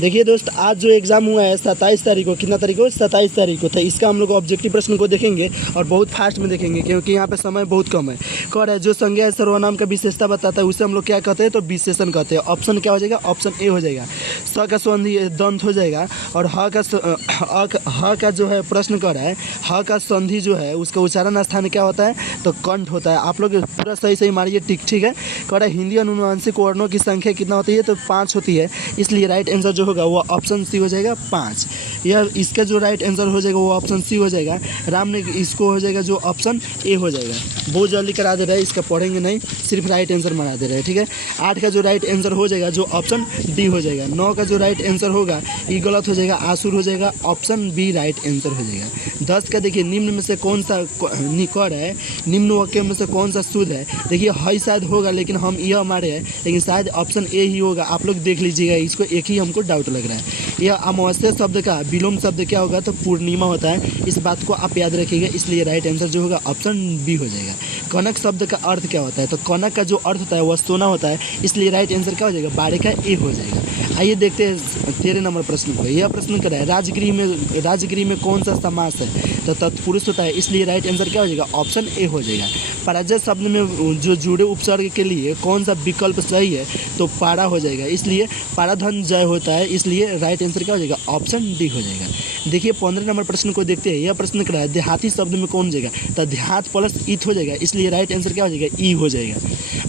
देखिए दोस्त, आज जो एग्ज़ाम हुआ है 27 तारीख को, कितना तारीख को, 27 तारीख को, तो इसका हम लोग ऑब्जेक्टिव प्रश्न को देखेंगे और बहुत फास्ट में देखेंगे क्योंकि यहाँ पे समय बहुत कम है। कह रहा है जो संज्ञा है सर्वनाम का विशेषता बताता है उसे हम लोग क्या कहते हैं, तो विशेषण कहते हैं। ऑप्शन क्या हो जाएगा, ऑप्शन ए हो जाएगा। स का संधि दंत हो जाएगा और ह का जो है प्रश्न कर रहा है, ह का संधि जो है उसका उच्चारण स्थान क्या होता है, तो कंठ होता है। आप लोग पूरा सही सही मारिए, ठीक है। कह रहा है हिंदी अनुनासिक वर्णों की संख्या कितना होती है, तो 5 होती है। इसलिए राइट आंसर जो होगा वो ऑप्शन सी हो जाएगा 5। यह इसका जो राइट आंसर हो जाएगा वो ऑप्शन सी हो जाएगा। राम ने इसको हो जाएगा जो ऑप्शन ए हो जाएगा। बहुत जल्दी करा दे रहा है, इसका पढ़ेंगे नहीं, सिर्फ राइट आंसर बना दे रहे हैं, ठीक है। 8 का जो राइट आंसर हो जाएगा जो ऑप्शन डी हो जाएगा। 9 का जो राइट आंसर होगा ये गलत हो जाएगा, आसुर हो जाएगा, ऑप्शन बी राइट आंसर हो जाएगा। 10 का देखिए निम्न में से कौन सा निकट है, निम्न वाक्य में से कौन सा शुद्ध है। देखिए है शायद होगा लेकिन हम यह हमारे हैं, लेकिन शायद ऑप्शन ए ही होगा। आप लोग देख लीजिएगा, इसको एक ही हमको डाउट लग रहा है। यह अमावस्या शब्द का विलोम शब्द क्या होगा, तो पूर्णिमा होता है। इस बात को आप याद रखिएगा, इसलिए राइट आंसर जो होगा ऑप्शन बी हो जाएगा। कनक शब्द का अर्थ क्या होता है, तो कनक का जो अर्थ होता है वह सोना होता है। इसलिए राइट आंसर क्या हो जाएगा, 12 का ए हो जाएगा। आइए देखते हैं 13 नंबर प्रश्न को। यह प्रश्न कर रहा है राजगिरी में कौन सा समास है, तो तत्पुरुष होता है। इसलिए राइट आंसर क्या हो जाएगा, ऑप्शन ए हो जाएगा। पराजय शब्द में जो जुड़े उपसर्ग के लिए कौन सा विकल्प सही है, तो पारा हो जाएगा। इसलिए पाराधन जय होता है। इसलिए राइट आंसर क्या हो जाएगा, ऑप्शन डी हो जाएगा। देखिए 15 नंबर प्रश्न को देखते हैं। यह प्रश्न कर रहा है देहाती शब्द में कौन जाएगा, तो देहात प्लस ईत हो जाएगा। इसलिए राइट आंसर क्या हो जाएगा, ई हो जाएगा।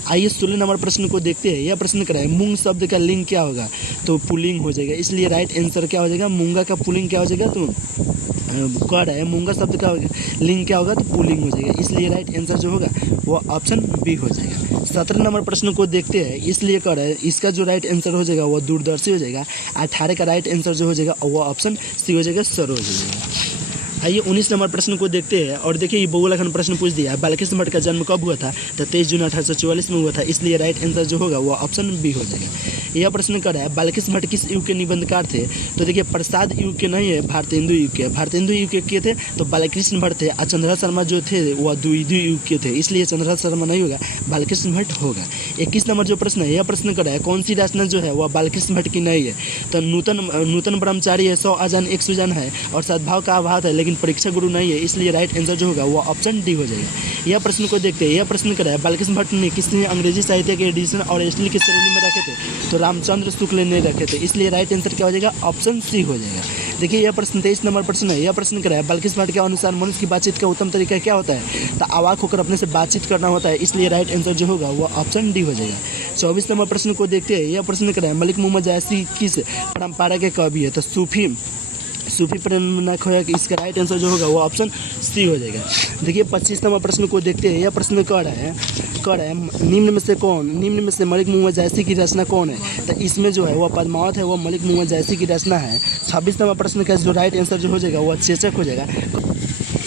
आइए 16 नंबर प्रश्न को देखते हैं। यह प्रश्न कर रहा है मूंग शब्द का लिंग क्या होगा, तो पुल्लिंग हो जाएगा। इसलिए राइट आंसर क्या हो जाएगा, मूंगा का पुल्लिंग क्या हो जाएगा, तो कह रहा है मूंगा शब्द का लिंग क्या होगा, तो पुल्लिंग हो जाएगा। इसलिए राइट आंसर जो होगा वो ऑप्शन बी हो जाएगा। 17 नंबर प्रश्न को देखते हैं। इसलिए कह रहा है इसका जो राइट आंसर हो जाएगा वो दूरदर्शी हो जाएगा। 18 का राइट आंसर जो हो जाएगा वो ऑप्शन सी हो जाएगा, सरोज हो जाएगा। आइए 19 नंबर प्रश्न को देखते हैं और देखिए ये बहुलखंड प्रश्न पूछ दिया है। बालकृष्ण भट्ट का जन्म कब हुआ था, तो 23 जून 1844 में हुआ था। इसलिए राइट आंसर जो होगा वो ऑप्शन बी हो जाएगा। यह प्रश्न कर रहा है बालकृष्ण भट्ट किस युग के निबंधकार थे, तो देखिए प्रसाद युग के नहीं है, भारतेंदु युग के। भारतेंदु युग के थे तो बालकृष्ण भट्ट थे। और चंद्रहास शर्मा जो थे वह द्वितीय युग के थे। इसलिए चंद्रहास शर्मा नहीं होगा, बालकृष्ण भट्ट होगा। 21 नंबर जो प्रश्न है, यह प्रश्न कर रहा है कौन सी रचना जो है वह बालकृष्ण भट्ट की नहीं है, तो नूतन ब्रह्मचारी है, 100 अजान 1 सुजान है और सद्भाव का अभाव है, लेकिन परीक्षा गुरु नहीं है। इसलिए राइट आंसर जो होगा वो ऑप्शन डी हो जाएगा। यह प्रश्न को देखते हैं। यह प्रश्न कर रहा है बालकृष्ण भट्ट ने किसने अंग्रेजी साहित्य के एडिशन और एस्टिल की श्रेणी में रखे थे, तो रामचंद्र शुक्ल ने रखे थे। इसलिए राइट आंसर क्या हो जाएगा, ऑप्शन सी हो जाएगा। देखिए यह प्रश्न 23 नंबर प्रश्न है। यह प्रश्न कर रहा है बालकृष्ण भट्ट के अनुसार मनुष्य की बातचीत का उत्तम तरीका क्या होता है, तो अवाक होकर अपने से बातचीत करना होता है। इसलिए राइट आंसर जो होगा वो ऑप्शन डी हो जाएगा। 24 नंबर प्रश्न को देखते हैं। यह प्रश्न कर रहा है मलिक मोहम्मद जायसी किस परंपरा के कवि है, तो सूफी परंपरा खोया कि इसका राइट आंसर जो होगा वो ऑप्शन सी हो जाएगा। देखिए 25 नंबर प्रश्न को देखते हैं। यह प्रश्न कह रहा है निम्न में से मलिक मोहम्मद जायसी की रचना कौन है, तो इसमें जो है वह पद्मावत है, वह मलिक मोहम्मद जायसी की रचना है। 26 नंबर प्रश्न का जो राइट आंसर जो हो जाएगा वह चेचक हो जाएगा।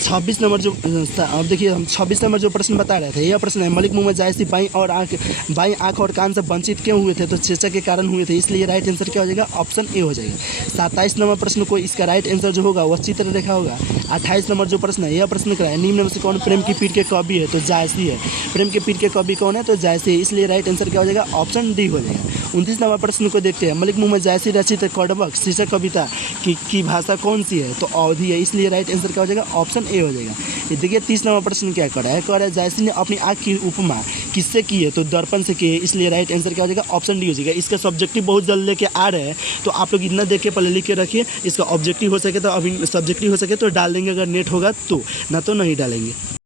26 नंबर जो अब देखिए हम 26 नंबर जो प्रश्न बता रहे थे, यह प्रश्न है मलिक मोहम्मद जायसी बाई आँख और कान से वंचित क्यों हुए थे, तो चेचक के कारण हुए थे। इसलिए राइट आंसर क्या हो जाएगा, ऑप्शन ए हो जाएगा। 27 नंबर प्रश्न को इसका राइट आंसर जो होगा वह चित्र रेखा होगा। 28 नंबर जो प्रश्न है, यह प्रश्न कराया निम्न में से कौन प्रेम की पीठ के कवि है, तो जायसी है। प्रेम के पीठ के कवि कौन है, तो जायसी है। इसलिए राइट आंसर क्या हो जाएगा, ऑप्शन डी हो जाएगा। 29 नंबर प्रश्न को देखते हैं। मलिक मोहम्मद जायसी रचित कड़बक शीर्षक कविता की भाषा कौन सी है, तो अवधी है। इसलिए राइट आंसर क्या हो जाएगा, ऑप्शन ए हो जाएगा। देखिए 30 नंबर प्रश्न क्या कर रहा है जायसी ने अपनी आँख की उपमा किससे की है, तो दर्पण से की है। इसलिए राइट आंसर क्या हो जाएगा, ऑप्शन डी हो जाएगा। इसका सब्जेक्टिव बहुत जल्द लेके आ रहे हैं, तो आप लोग इतना देख के पहले लिख के रखिए। इसका ऑब्जेक्टिव हो सके तो अभी सब्जेक्टिव हो सके तो डाल देंगे अगर नेट होगा तो, ना तो नहीं डालेंगे।